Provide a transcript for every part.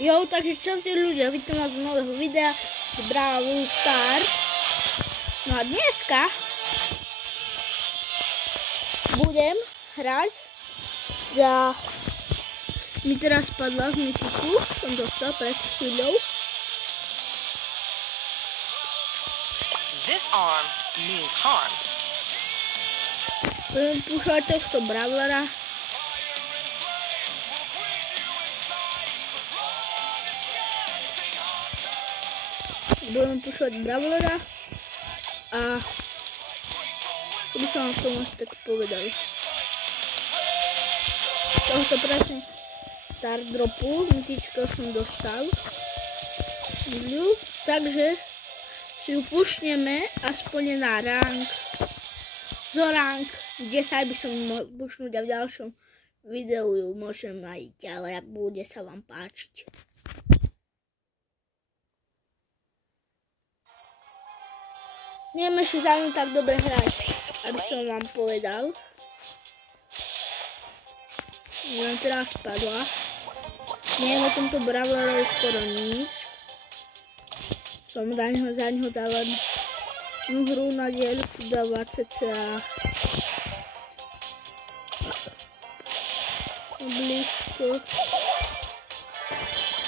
Jo, takže čaute ľudia, vítam vás z nového videa z Brawl Stars. No a dneska budem hrať za... Mi teraz spadla z mytiku, som dostal pred chvíľou. This arm means harm. Budem púšať tohto brawlera. Budem púšať brawlera a čo by som vám v tom asi tak povedal. Tohto presne star dropu, mytička som dostal. Takže si ju pušneme aspoň na rank. Zo rank 10 by som mohol pušnúť a v ďalšom videu ju môžem aj ďalej, ak bude sa vám páčiť. Nevieme si za ňu tak dobre hrať, aby som vám povedal. Len teraz spadla. Neviem o tomto brawlerovi skoro nič. Som za ňoho dala hru na dielku, dáva cca blízko.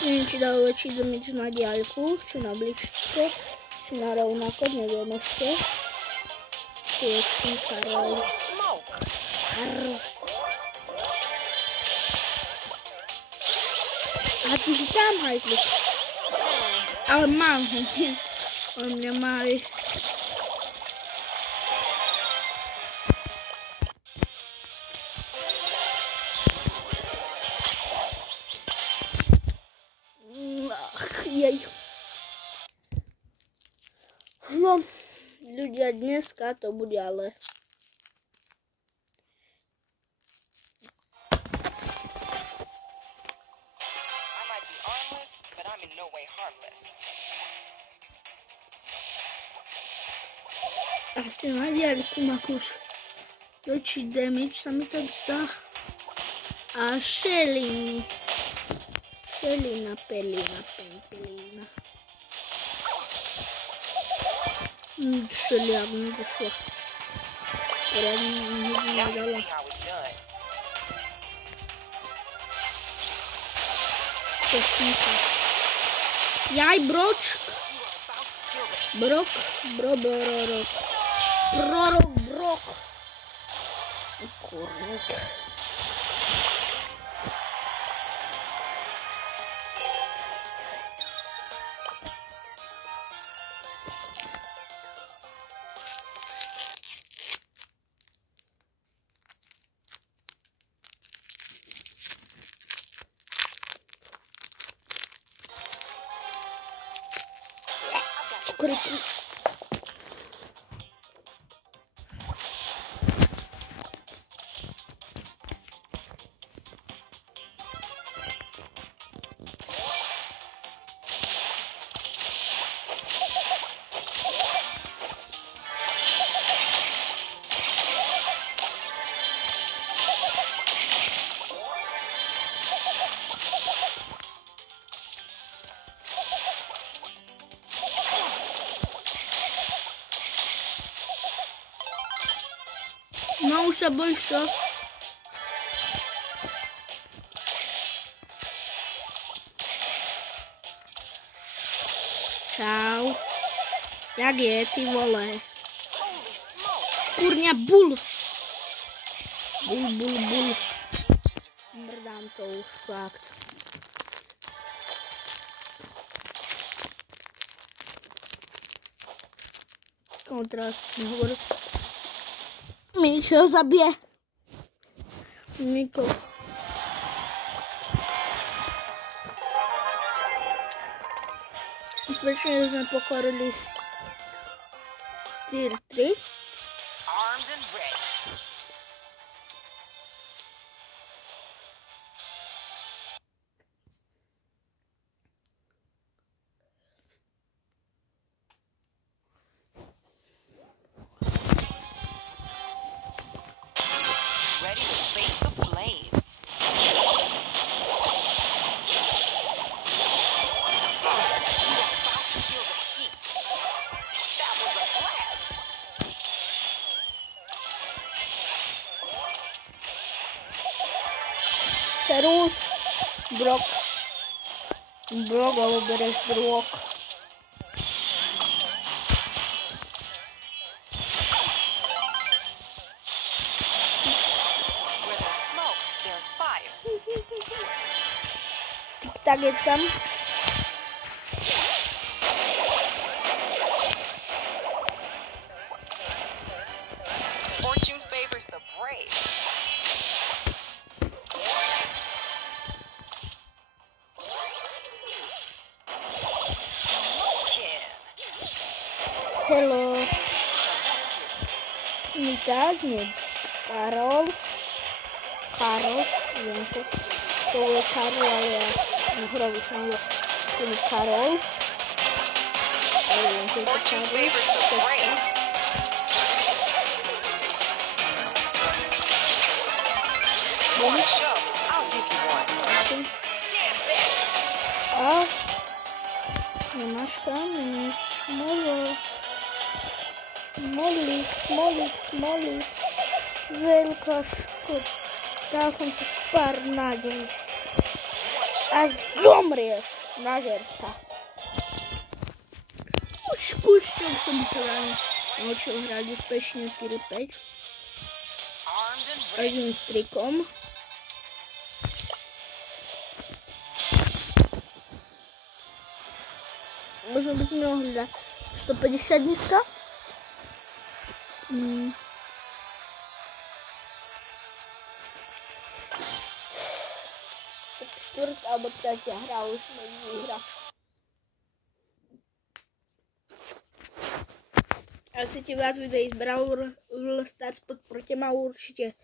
Neviem, či dal väčší damage na diaľku, či na blízko. Na rovnako, neviem ešte. Tu je Karol. A ty si tam hajtli. Ale mám ho. On mňa mali. Jej. No, ľudia, dneska to bude ale... Asi na diaľku má kus väčší damage, sa mi tak zdá. A Shelly. Pelina. Shelly, aby mi došla. Poradne mi nedala. Pesníka. Jaj, bročk. Brok. Kurník. Kurník. No už sa bojíš čo? Čau. Jak je, ty vole? Kurňa, bul. Bul. Mrdám to už fakt. Komu teraz nehovoril? Mičo zabije. Miko. Úspešne sme pokorili tier 3. Arms and ready. Ready to face the flames. Cerus, Brock. Brock, alebo bereš Brock. Where there's smoke, there's fire. Tak je tam. Fortune favors the brave. Smokin'. Hello. The rescue. Vítám mě. Karol. Vím to. To je Karol, ale já nehravu jsem ho. To je Karol. Ale vím, že je to Fortune Karol. favors the brave. Want a show? I'll give you one. Stand back. A nemáš kameň. Smolik. Veľká škoda. Dal som si pár nádej. A zomrieš. Nažer sa. Už skúšťom som sa naučil hrať úspešne 4-5. Armed and A ready. jedným strikom. Možno by sme mohli dať 150 dneska. Tak štvrtá alebo tretia hra už sme vyhrali. Ak chcete viac videí z Brawl Stars, podporte ma určite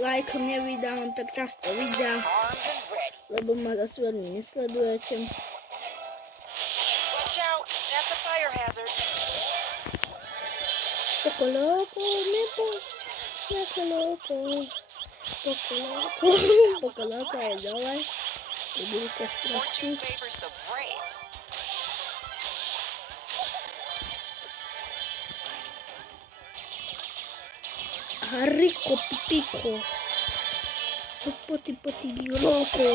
lajkom, nevydávam tak často videa, Armed and ready. lebo ma zase veľmi nesledujete. Watch out. That's a fire hazard. Pokoloko, nebo, Pokoloko je dole. Budete Fortune strašiť. favors the brave. Hariko, pipiko. Poti, loko,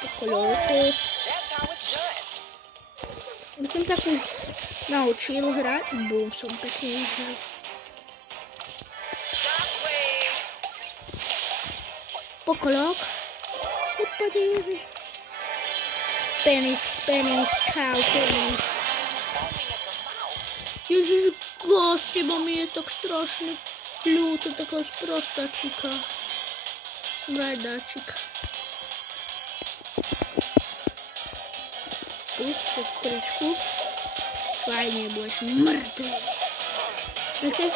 Pokoloko. That's how it's done. By som sa už naučil hrať, bum, som pekne vyhral. Shockwave. Pokolok. Podpady. Penis, čau, penis. Foaming at the mouth. Ježiš, s teba mi je tak strašne ľúto, taká sprostačika. Brajdačika. Tu, sestričku. Fajne, budeš mŕtvý. Nechceš?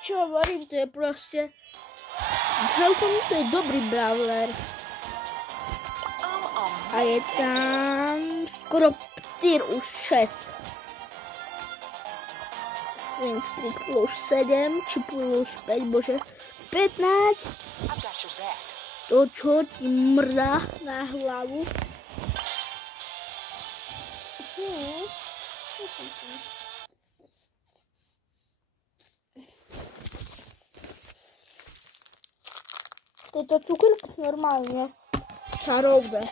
Čo hovorím, to je proste... Celkom to je dobrý brawler. A je tam skoro tyr už 6. Winstreak plus 7, či plus 5, bože. 15. I've got your back. To, čo ti mrdá na hlavu. Tieto cukrky normálne čarovné.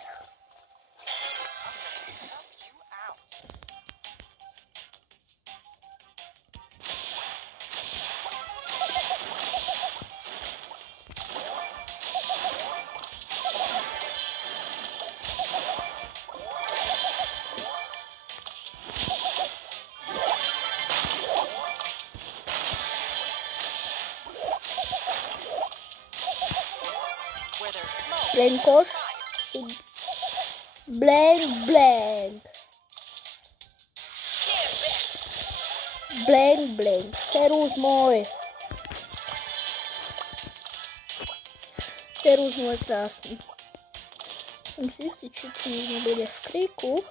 Help you out. Where there's smoke, Blenkoš. Blank. Blank. Cerus môj. Cerus môj krásny. Som si istý, či to nebude v kríku.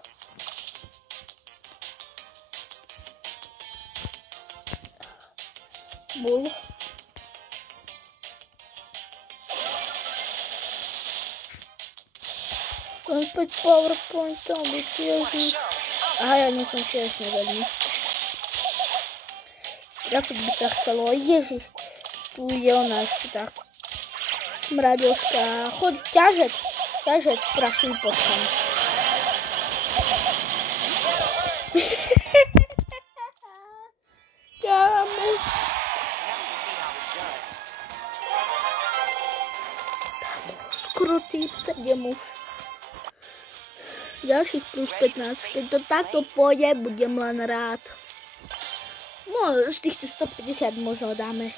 Bull. Opäť PowerPoint tam by tiež. Aha, ja nie som tiež nevedný. Grafik by sa chcelo, ježiš. Tu ide ona ešte tak. Smraďoška, choď ťažet, prašuj potkám. Kámo. Krutý 7 už. Ďalších plus 15. Keď to takto pôjde, budem len rád. No, z týchto 150 možno dáme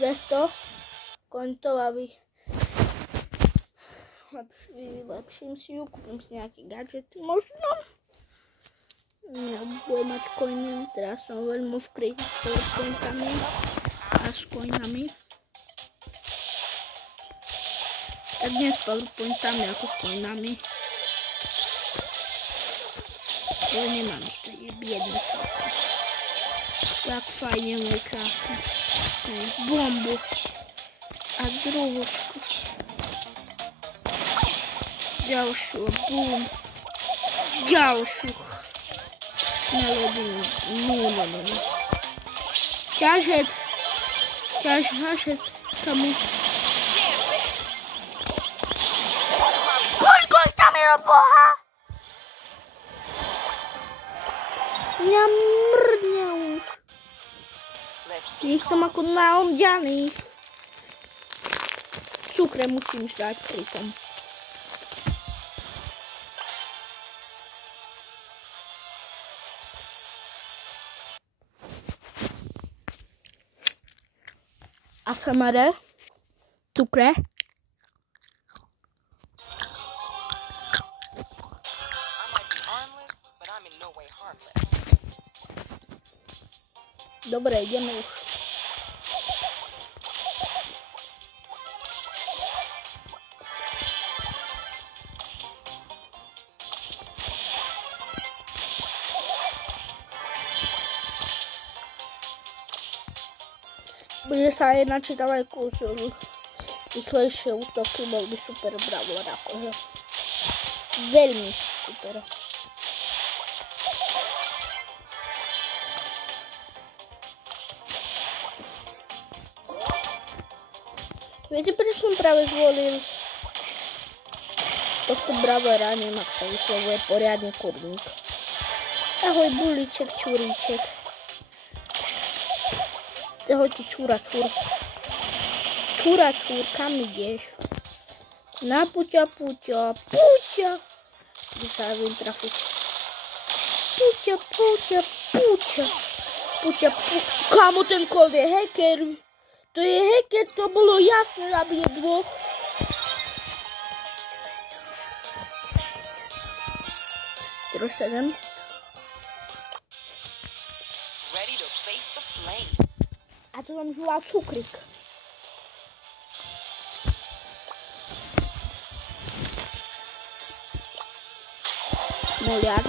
200 kontov, aby vylepším si ju, kúpim si nejaký gadget, možno. Nebudem mať coiny, teraz som veľmi vkryť s powerpointami a s coinami. Tak nie s powerpointami ako s coinami. Ja nemám to, je biedný celkom. Tak fajne, môj krásny. Bombu. A druhú. Ďalšiu, bum. Ďalšiu. Melodinu. No. Ťažet. Kamu. Koľko tam je, boha? Mňa mrdňa už. Som ako naomďaný. Cukre musím dať pri tom. ASMR. Cukre. Dobre, ideme už. Bude sa aj načítavať kurzu. Rýchlejšie útoky, bol by super bravor, akože. Veľmi super. Viete, prečo som práve zvolil tohto bravora, neviem, ak sa vyslovuje poriadne kurník. Ahoj, bulíček, čuríček. Ahoj, ty čúra-čúr. Čúra-čúr, kam ideš? Na Puťa. Kde sa viem trafiť? Puťa. Kámo, ten Colt je hacker. To je hacker, to bolo jasné, zabije dvoch. Teraz 7. A to tam žula cukrík. Moliar.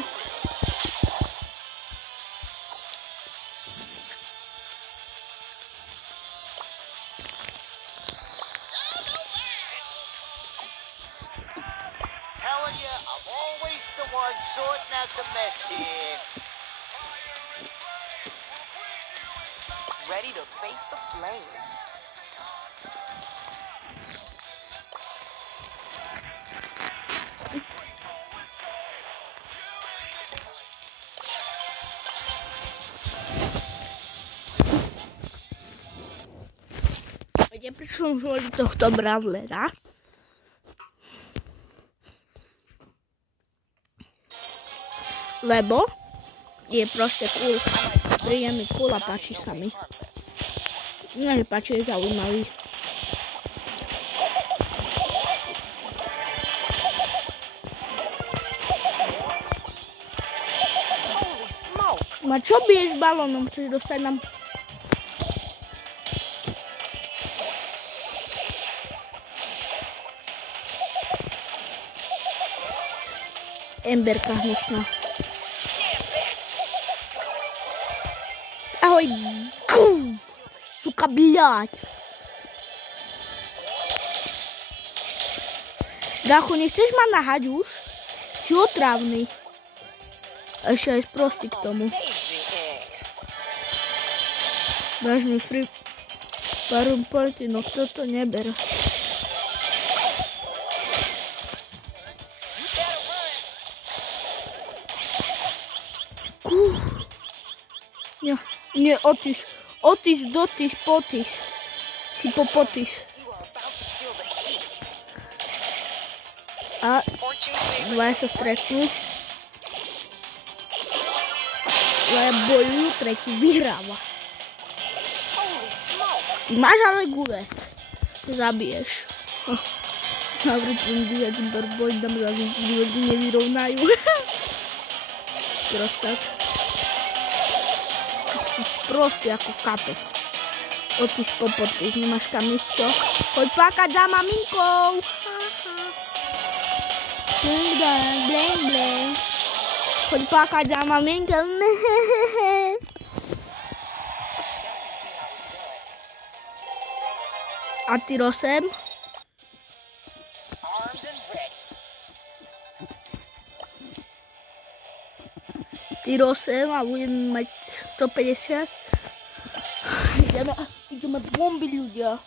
Sorting out the mess here. Ready to face the flames. Viete, prečo som zvolil tohto bravlera? Lebo je proste cool. Príde mi cool a páči sa mi. Mne páči, je zaujímavý. Ma čo biješ balónom? Chceš dostať nám... Emberka hnusná. Ahoj, suka, blядь. Dracho, nechceš ma nahať už? Si otrávny. A ešte aj sprostý k tomu. Dáš mi free powerpointy, no kto to neber? Nie, otyš, dotyš, potyš. Si popotyš. A dvaja sa stretnú. Dvaja bojujú, tretí vyhráva. Ty máš ale gule. Zabiješ. Navrútim vyjadím boj, dám za nevyrovnajú. Prostak. Si sprostý ako kapek. Otyš popotyš, nemáš kam ísť, čo? Choď plakať za maminkou. Bling, bling, bling, bling. Choď plakať za maminkou. A ty Rosem? Ty Rosem a budeme mať 150. Ideme bombiť ľudia.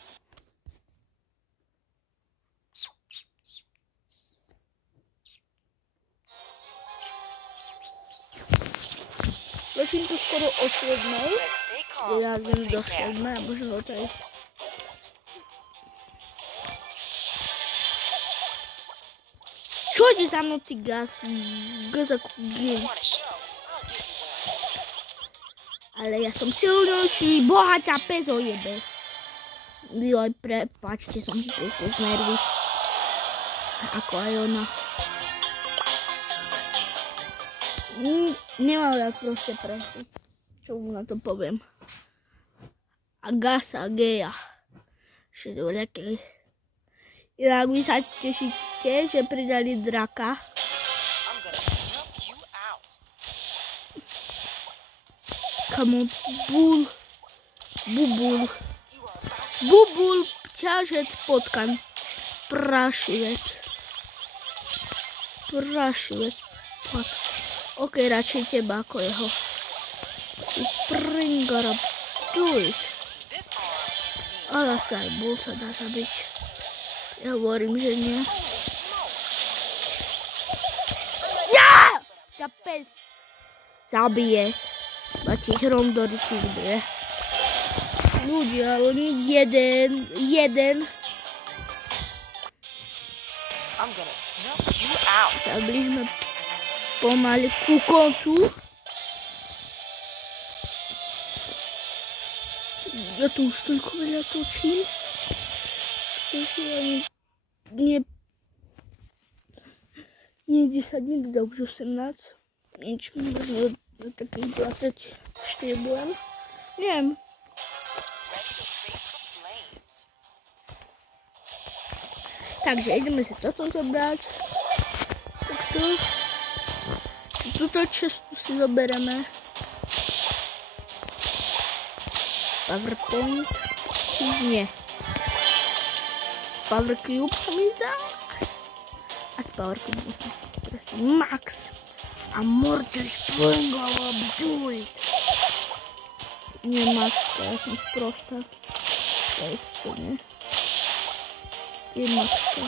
Začím tu skoro o 7. Ja idem do 7 a možno ho tady. Čo ide za mnou ty gaz? Gaz ako gej. Ale ja som silnejší, Boha ťa pes ojebe. Joj, prepáčte, som si trošku z nervy. Ako aj ona. Nemám rád proste prešť. Čo mu na to poviem. A gasa, geja. Všetko voľaké. Inak vy sa tešíte, že pridali draka. Kamo, bubul, ťažec, potkan, prašivec, pot. Ok, radšej teba ako jeho. Springara, do it. Ale sa aj bol sa dá zabiť. Ja hovorím, že nie. Ja! Ťa pes zabije. Máte hrom do ruky, kde? Ľudia, len jeden. Sa blížme pomaly ku koncu. Ja tu už toľko veľa točím. Ani nie 10 minút, už 18. Nič, možno do takých 24 budem. Neviem. Takže ideme si toto zobrať. Takto. Tuto čestu si zobereme. PowerPoint. Nie. Power Cube sa mi dá. A z Power Cube Max. A Mortis Springala, do it. Nie Maxka, ja som sprostá. To nie. Je Maxka.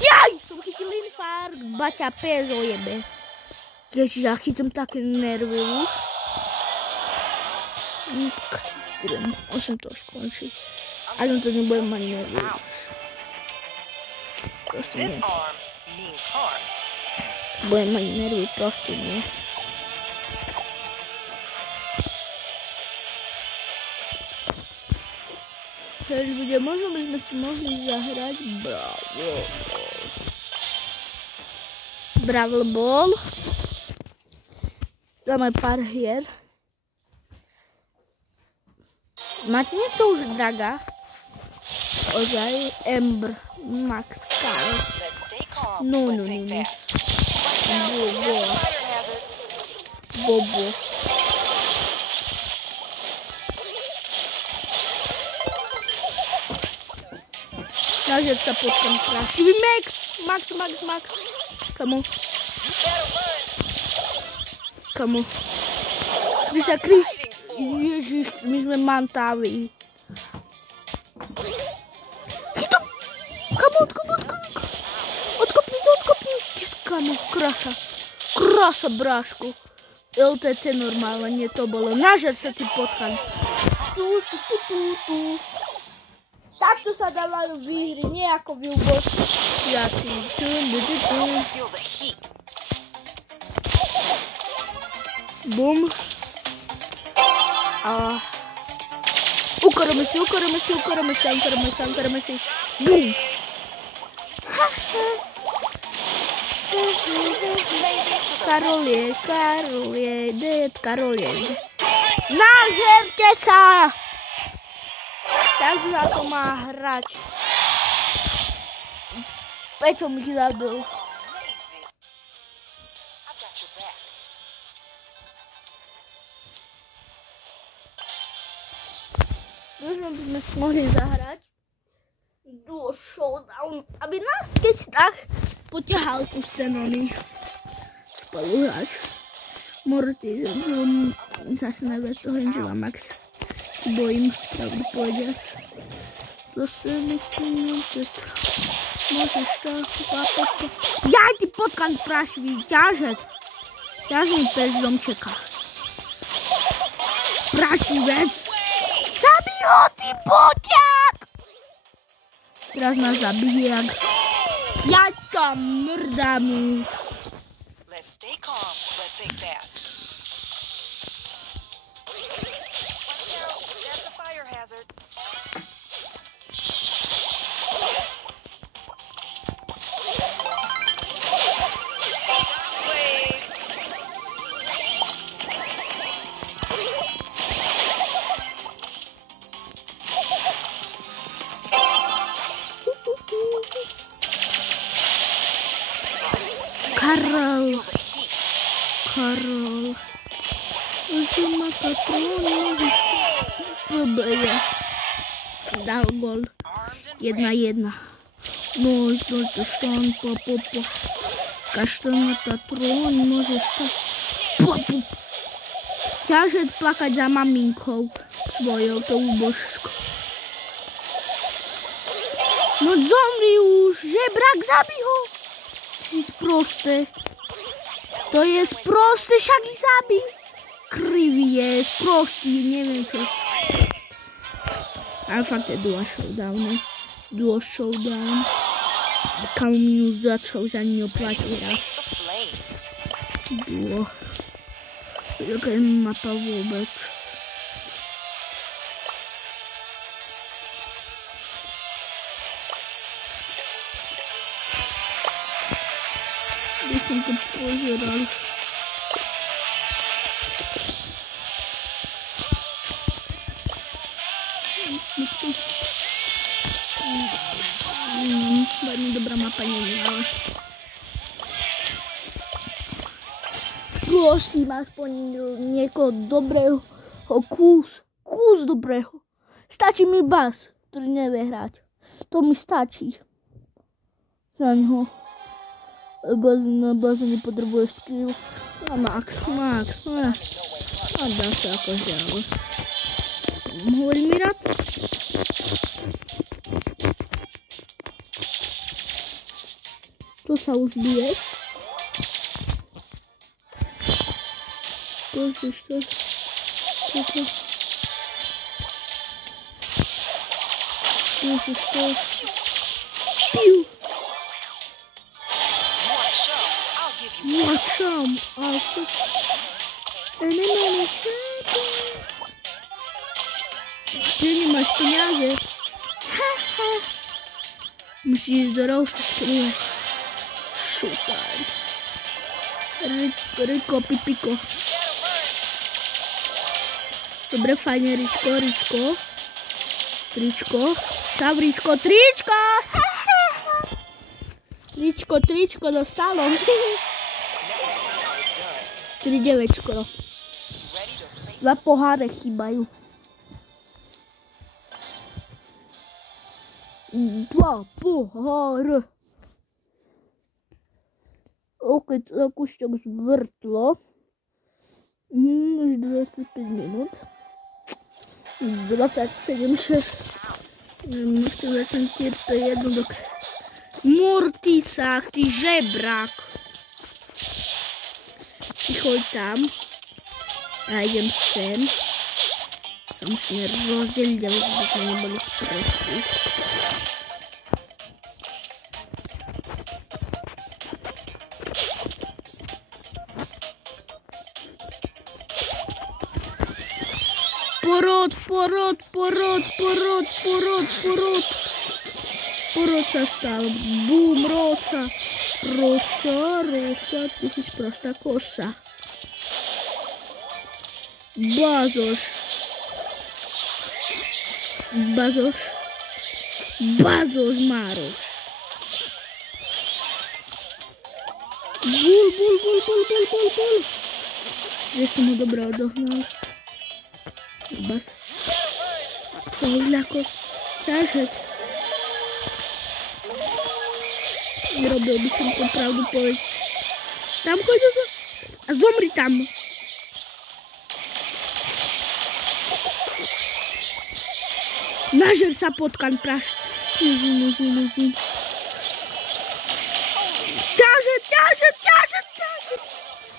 Jaj! Som chytil infarkt. Baťa pes ojebe. Ježiš, ja chytím také nervy už. Musím to skončiť. A to nebudem mať nervy už. Proste nie. Budem mať nervy, proste nie. Keď bude možno, by sme si mohli zahrať Brawl Ball. Dáme pár hier. Máte niekto už draga? Ozaj, Ember, Max, Karl. No. Bobo. Nažiť sa potom prašivý Max. Kamo. Chris. Ježiš, my sme mantávi. Kamo, odkopni. Kamo, krása, bráško. Jo, to je normálne, nie to bolo. Nažer sa ty potkan. Takto sa dávajú výhry, nie ako v Uboši. Feel the heat. Bum. A... Ukoríme si. Bum. Karol je dead. Nažerte sa! Tak sa to má hrať. Peťo mi zabil. Lazy. I've got your back. Možno by sme si mohli zahrať Duo Showdown, aby nás keď tak poťahal tú stenony. Spoluhráč. Morty, zase najviac toho Angela Max. Bojím, pravdu povedať. Zase myslím, že môžeš to papapka. Jaj, ty potkan prašivý, ťažec. Ťažný pes z domčeka. Prašivec. Zabij ho, ty poťak! Teraz nás zabije, jak... Ja tam mrdám už. Let's stay calm, but think fast. Watch out, that's a fire hazard. Wait. Karol. Uzuma patronu. PBJ. Dal gol. 1-1. Nož, šton, po. Kaštana patrón, môžeš to. Ťažet plakať za maminkou svojou, tou božskou. No zomri už, žebrak, zabij ho. Si sprosté. To je sprosté, však ich zabij. Krivý je, sprostý, neviem čo. Ale fakt je Duo Showdown. Kam minus začal, už ani neoplatí hrať. Face the flames. Duo. Jaká je mapa vôbec. Ja som to pozeral. Veľmi dobrá mapa nie je, ale... Prosím, aspoň niekoho dobrého kus dobrého. Stačí mi bas, ktorý nevie hrať. To mi stačí. Za ňoho. Na baze nepotrebuješ skill. A Max. A dá sa akože, ale... Hovorí mi rád. Čo sa už biješ? Čo? Piu! Macham, alfa. Ty nemáš peniaze. Musíš do rousa skrivať. Super. Riko, pipiko. Dobre, fajne, Ričko. Tričko dostalo. 3-9 skoro. 2 poháre chýbajú. 2 poháre. Ok, tak už tak zvrtlo. Už 25 minút. 27-6. Musím začať tieto jednoduché. Mortisák, ty žebrak. Ty choď tam. A idem sem. Sa musíme rozdeliť, aby sme neboli sprostí. Porod sa stal. Bum, rosa. Rosa, ty si sprostá kosa. Bazoš, Mároš. Bul. Že som ho dobre odohnal. Bas. Ľako. Ťažec. Nerobil by som to pravdu povedať. Tam chodil to a zomri tam. Nažer sa potkan praš. Ťaže.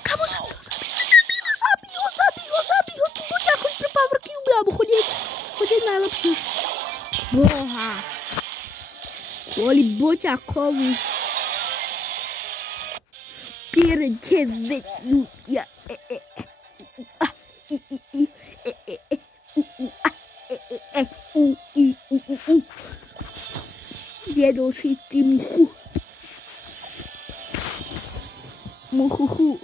Kamo zabij ho. Tu poďa, choď pre Power Cube, alebo choď najlepší. Boha. Kvôli Boťakovi. 9 ľudia. Zjedol si ty muchu.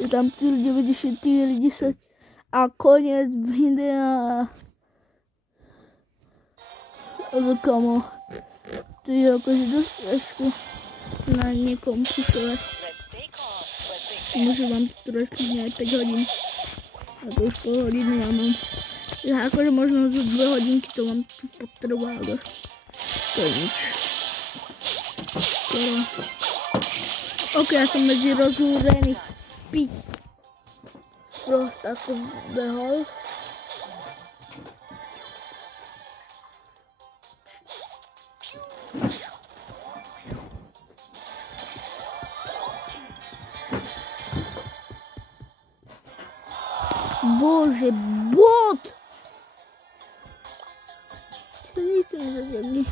Je tam 94 a koniec videa. Ale kamo, to je akože dosť ťažko na niekom pusovať. Môžem vám to trošku aj 5 hodín. A to už pol hodiny ja mám. Ja akože možno za 2 hodinky to mám tu potrvalo. To je nič. Skoro. Ok, ja som medzi rozúrených pís. Prosto ako behol. Bože, bot! To nič mi zadiabni.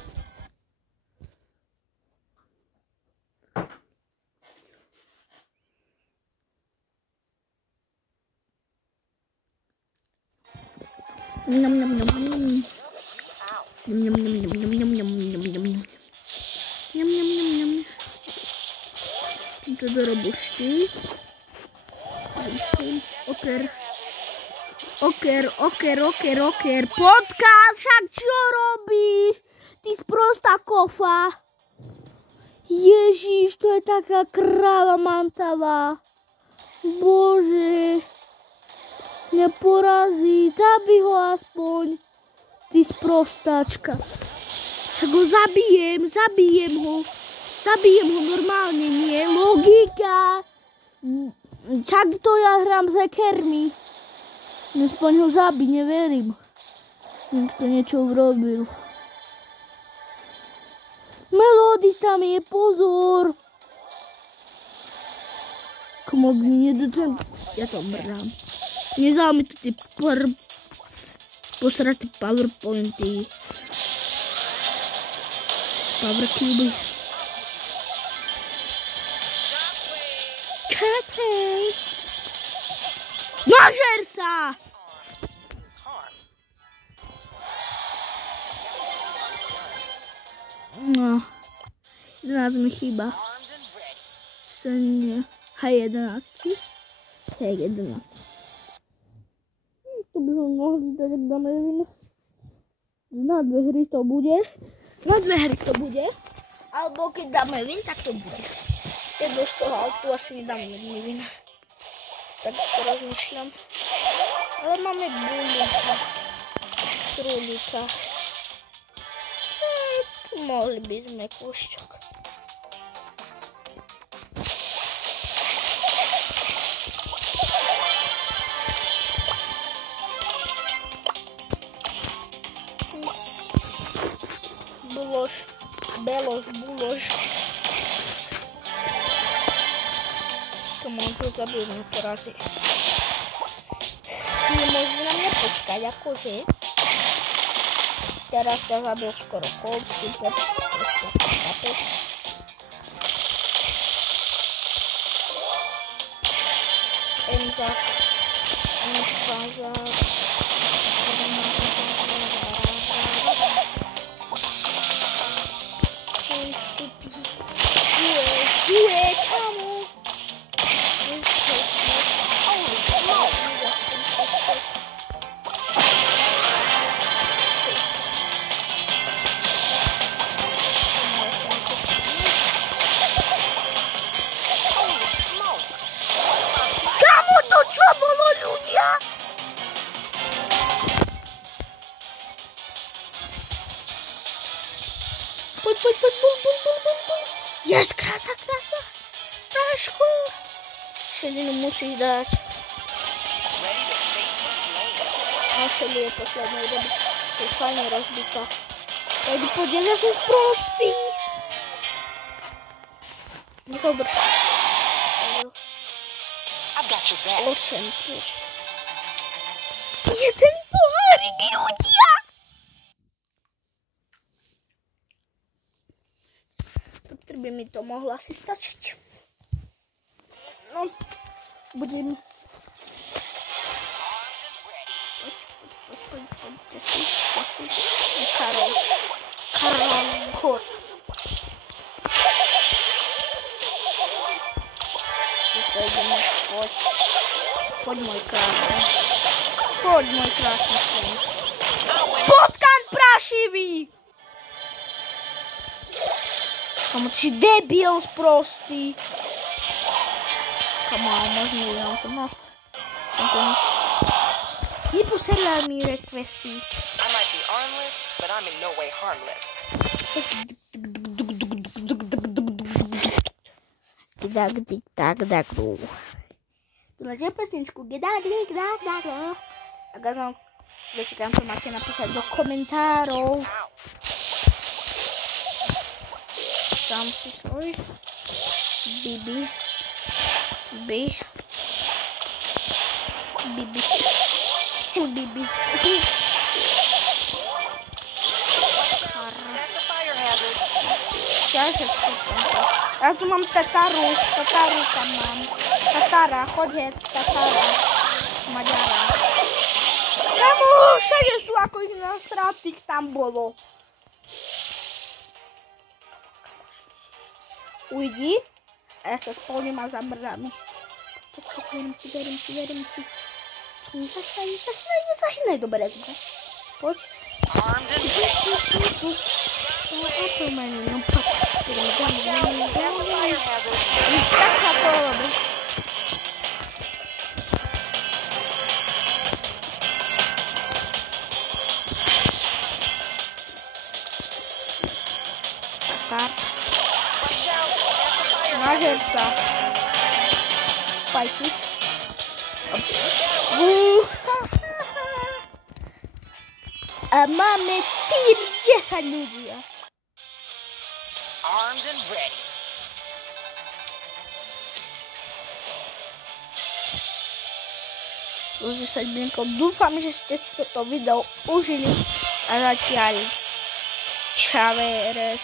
To do robušky. Oker. Potkal, však čo robíš? Ty sprostá kofa. Ježiš, to je taká kráva mantavá. Bože. Neporazí, zabij ho aspoň. Ty sprostáčka. Však ho zabijem ho. Zabijem ho normálne, nie? Logika. Čak to ja hrám s hackermi. Aspoň ho zabiť, neverím. Niekto niečo urobil. Melody tam je, pozor. Komodný, nedocen. Ja to mrám. Nedal mi tu tie posraté powerpointy. Power Cube. Četej. Nažer sa! No. 11 mi chýba. Hej, 11. Hej, 11. To by som mohli dať, ak dáme jedinu. Na 2 hry to bude. Alebo keď dáme win, tak to bude. Jedno z toho autu asi nedám jedný win. Tak to rozmýšľam. Ale máme bulíka. Trulíka. Mohli by sme kúšťok. Bulož. To som on to zabil niekoľko razy. Nemôžu na mňa počkať, akože. Teraz ťa zabil skoro Colt, super. Emzak. Emzak. Do it, come on. Holy smoke. Kamu to čo bolo, ľudia? Poď. Yes, krása. Prášku. Šedinu musíš dať. A šedinu je poslednej doby. Je fajne rozbitá. Tak poďme, ja som prostý. Dobre. 8 plus. Jeden pohárik, ľudia! Dobre by mi to mohlo asi stačiť. No, budem... Poďte si. Karol. Chod. Tuto ideme, poď môj krásny. Poď môj krásny sen. Potkan prašivý! Kamo, ty si debil sprostý. Kamo, možno ujdem to, no. Neposlal mi requesty. I might be armless, but I'm in no way harmless. Vyležia pesničku tak ano, večkám to máte napísať do komentárov. Tam si svoj Bibi. Ja tu mám Tataru tam mám. Tatara, choď het, Tatara. Maďara. Kamu, všade sú ako ich na stratik tam bolo. Ujdi. A ja sa spolním a zamrdám. Verím si. Zahynaj, dobre. Poď. Ako meni, no poď. Tak sa to robí. Tak. Nažer sa. Spajky. A máme tým 10 ľudí. Armed and ready. Už 10 blinkov. Dúfam, že ste si toto video užili. A zatiaľ čaveres.